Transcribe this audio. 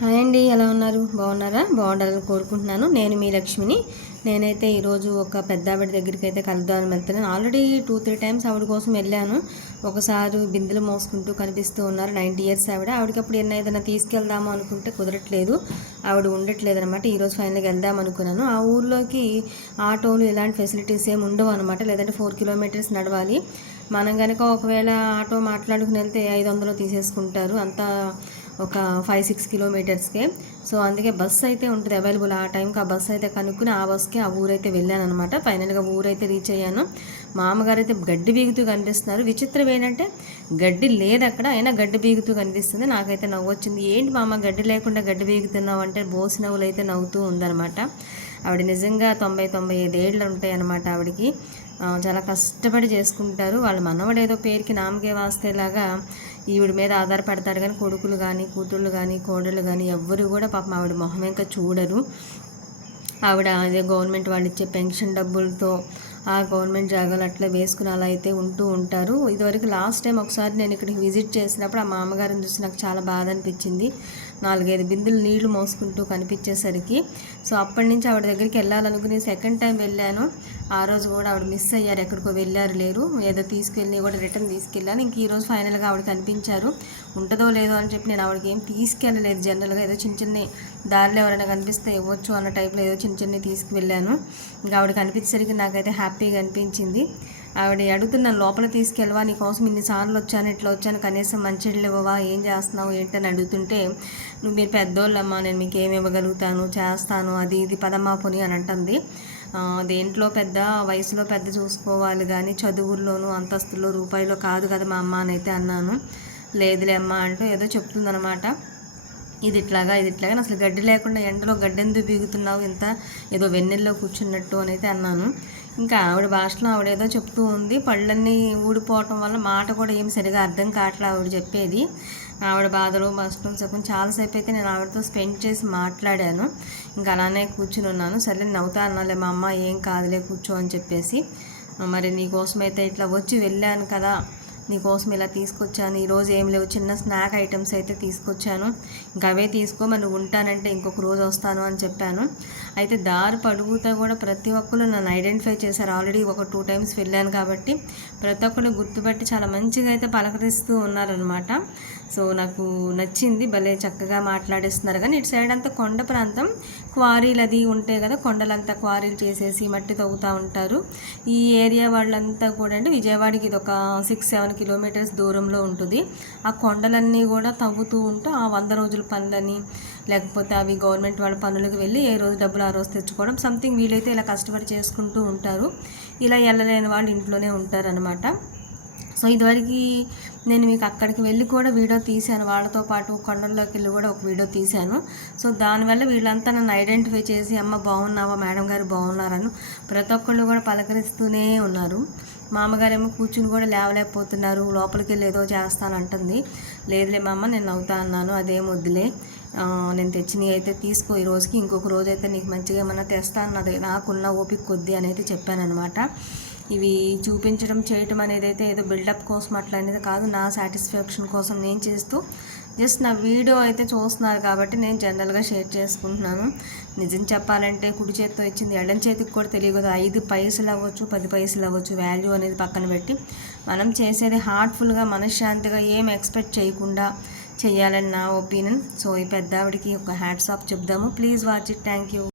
Hi అండి ఎలా ఉన్నారు? బాగున్నారా? బాగుండాలని కోరుకుంటున్నాను. నేను మీ లక్ష్మిని. నేనైతే ఈరోజు ఒక పెద్ద ఆవిడ దగ్గరికి అయితే కలుద్దామని వెళ్తున్నాను. ఆల్రెడీ టూ త్రీ టైమ్స్ ఆవిడ కోసం వెళ్ళాను. ఒకసారి బిందెలు మోసుకుంటూ కనిపిస్తూ ఉన్నారు. నైంటీ ఇయర్స్ ఆవిడ. ఆవిడకి అప్పుడు ఎన్న ఏదైనా తీసుకెళ్దాము అనుకుంటే కుదరట్లేదు. ఆవిడ ఉండట్లేదు అనమాట ఈరోజు ఫైనల్గా వెళ్దాం అనుకున్నాను. ఆ ఊర్లోకి ఆటోలు ఇలాంటి ఫెసిలిటీస్ ఏమి ఉండవు అనమాట లేదంటే ఫోర్ కిలోమీటర్స్ నడవాలి. మనం కనుక ఒకవేళ ఆటో మాట్లాడుకుని వెళ్తే ఐదు వందలు తీసేసుకుంటారు. అంతా ఒక ఫైవ్ సిక్స్ కిలోమీటర్స్కే సో అందుకే బస్సు అయితే ఉంటుంది అవైలబుల్ ఆ టైంకి ఆ బస్సు అయితే కనుక్కుని ఆ బస్కి ఆ ఊరైతే వెళ్ళాను అనమాట ఫైనల్గా ఊరైతే రీచ్ అయ్యాను. మామగారు అయితే గడ్డి బీగుతూ కనిపిస్తున్నారు. విచిత్రం ఏంటంటే గడ్డి లేదు అక్కడ అయినా గడ్డి బీగుతూ కనిపిస్తుంది. నాకైతే నవ్వు వచ్చింది. ఏంటి మామ గడ్డి లేకుండా గడ్డి బీగుతున్నావు అంటే బోసి నవ్వులు అయితే నవ్వుతూ ఉందన్నమాట. ఆవిడ నిజంగా తొంభై తొంభై ఐదేళ్ళు ఉంటాయి అనమాట ఆవిడకి. చాలా కష్టపడి చేసుకుంటారు. వాళ్ళ మనవడు ఏదో పేరుకి నామకే వాస్తేలాగా ఈవిడ మీద ఆధారపడతారు కానీ కొడుకులు కానీ కూతుళ్ళు కానీ కోడళ్ళు కానీ ఎవ్వరు కూడా పాపం ఆవిడ మొహం ఇంకా చూడరు. ఆవిడ అదే గవర్నమెంట్ వాళ్ళు ఇచ్చే పెన్షన్ డబ్బులతో ఆ గవర్నమెంట్ జాగాలు అట్లా వేసుకుని అలా అయితే ఉంటూ ఉంటారు. ఇదివరకు లాస్ట్ టైం ఒకసారి నేను ఇక్కడికి విజిట్ చేసినప్పుడు ఆ మామగారిని చూసి నాకు చాలా బాధ అనిపించింది. నాలుగైదు బిందులు నీళ్ళు మోసుకుంటూ కనిపించేసరికి. సో అప్పటి నుంచి ఆవిడ దగ్గరికి వెళ్ళాలనుకుని సెకండ్ టైం వెళ్ళాను. ఆ రోజు కూడా ఆవిడ మిస్ అయ్యారు ఎక్కడికో వెళ్ళారు లేరు. ఏదో తీసుకెళ్ళి కూడా రిటర్న్ తీసుకెళ్ళాను. ఇంక ఈరోజు ఫైనల్గా ఆవిడ కనిపించారు. ఉంటుందో లేదో అని చెప్పి నేను ఆవిడకి ఏం తీసుకెళ్ళలేదు. జనరల్గా ఏదో చిన్న చిన్న దారిలో ఎవరైనా కనిపిస్తే ఇవ్వచ్చు అన్న టైప్లో ఏదో చిన్న చిన్న తీసుకువెళ్ళాను. ఇంకా ఆవిడ కనిపించేసరికి నాకైతే హ్యాపీగా అనిపించింది. ఆవిడ అడుగుతున్నాను లోపల తీసుకెళ్ళవా నీకోసం ఇన్నిసార్లు వచ్చాను ఇట్లా వచ్చాను కనీసం మంచిళ్ళు ఇవ్వవా ఏం చేస్తున్నావు ఏంటని అడుగుతుంటే నువ్వు మీరు పెద్దోళ్ళమ్మా నేను మీకు ఏమి ఇవ్వగలుగుతాను చేస్తాను అది ఇది పదమ్మా పొని అని అంటుంది. దేంట్లో పెద్ద వయసులో పెద్ద చూసుకోవాలి కానీ చదువుల్లోనూ అంతస్తులో రూపాయిలో కాదు కదా మా అమ్మ అని అయితే అన్నాను. లేదులే అమ్మ అంటూ ఏదో చెప్తుందనమాట ఇది ఇట్లాగా ఇది ఇట్లాగా అసలు గడ్డి లేకుండా ఎండలో గడ్డి ఎందుకు బీగుతున్నావు? ఇంత ఏదో వెన్నెల్లో కూర్చున్నట్టు అని అయితే అన్నాను. ఇంకా ఆవిడ భాషలో ఆవిడ ఏదో చెప్తూ ఉంది. పళ్ళన్నీ ఊడిపోవటం వల్ల మాట కూడా ఏం సరిగా అర్థం కావట్లేదు ఆవిడ చెప్పేది. ఆవిడ బాధలు మస్టం చెప్పని చాలాసేపు అయితే నేను ఆవిడతో స్పెండ్ చేసి మాట్లాడాను. ఇంకా అలానే కూర్చుని ఉన్నాను. సరే నవ్వుతా అన్నాలే మా అమ్మ ఏం కాదులే కూర్చో అని చెప్పేసి. మరి నీకోసమైతే ఇట్లా వచ్చి వెళ్ళాను కదా. నీకోసం ఇలా తీసుకొచ్చాను. ఈరోజు ఏం లేవు. చిన్న స్నాక్ ఐటమ్స్ అయితే తీసుకొచ్చాను. ఇంకా అవే తీసుకో మరి ఉంటానంటే ఇంకొక రోజు వస్తాను అని చెప్పాను. అయితే దారి పడుగుతా కూడా ప్రతి ఒక్కరు నన్ను ఐడెంటిఫై చేశారు. ఆల్రెడీ ఒక టూ టైమ్స్ వెళ్ళాను కాబట్టి ప్రతి ఒక్కరు గుర్తుపెట్టి చాలా మంచిగా అయితే పలకరిస్తూ ఉన్నారనమాట సో నాకు నచ్చింది భలే చక్కగా మాట్లాడేస్తున్నారు. కానీ ఇటు సైడ్ అంతా కొండ ప్రాంతం క్వారీలు అది ఉంటాయి కదా కొండలంతా క్వారీలు చేసేసి మట్టి తవ్వుతూ ఉంటారు. ఈ ఏరియా వాళ్ళంతా కూడా అంటే విజయవాడకి ఇది ఒక సిక్స్ సెవెన్ కిలోమీటర్స్ దూరంలో ఉంటుంది. ఆ కొండలన్నీ కూడా తవ్వుతూ ఉంటూ ఆ వంద రోజుల పనులని లేకపోతే అవి గవర్నమెంట్ వాళ్ళ పనులకు వెళ్ళి ఏ రోజు డబ్బులు ఆ రోజు తెచ్చుకోవడం సంథింగ్ వీలైతే ఇలా కష్టపడి చేసుకుంటూ ఉంటారు. ఇలా వెళ్ళలేని వాళ్ళు ఇంట్లోనే ఉంటారనమాట సో ఇదివరకు నేను మీకు అక్కడికి వెళ్ళి కూడా వీడియో తీశాను. వాళ్ళతో పాటు కొండల్లోకి వెళ్ళి కూడా ఒక వీడియో తీశాను. సో దానివల్ల వీళ్ళంతా నన్ను ఐడెంటిఫై చేసి అమ్మ బాగున్నావా? మేడం గారు బాగున్నారని ప్రతి ఒక్కళ్ళు కూడా పలకరిస్తూనే ఉన్నారు. మామగారేమో కూర్చుని కూడా లేవలేకపోతున్నారు. లోపలికి వెళ్ళి ఏదో చేస్తానంటుంది లేదులే మా అమ్మ నేను అవుతా అన్నాను. అదేం వద్దులే. నేను తెచ్చినవి అయితే తీసుకో. ఈ రోజుకి ఇంకొక రోజు అయితే నీకు మంచిగా ఏమన్నా తెస్తాను అదే నాకున్న ఓపిక కొద్ది అని అయితే చెప్పాను అనమాట ఇవి చూపించడం చేయటం అనేది అయితే ఏదో బిల్డప్ కోసం అట్లా అనేది కాదు. నా సాటిస్ఫాక్షన్ కోసం నేను చేస్తూ జస్ట్ నా వీడియో అయితే చూస్తున్నారు కాబట్టి నేను జనరల్గా షేర్ చేసుకుంటున్నాను. నిజం చెప్పాలంటే కుడి చేతితో ఇచ్చింది ఎడం చేతికి కూడా తెలియదు. ఐదు పైసలు అవ్వచ్చు పది పైసలు అవ్వచ్చు వాల్యూ అనేది పక్కన పెట్టి. మనం చేసేది హార్ట్ఫుల్గా మనశ్శాంతిగా ఏం ఎక్స్పెక్ట్ చేయకుండా చేయాలని నా ఒపీనియన్ సో ఈ పెద్దావిడికి ఒక hats off చెప్దాము. Please watch it thank you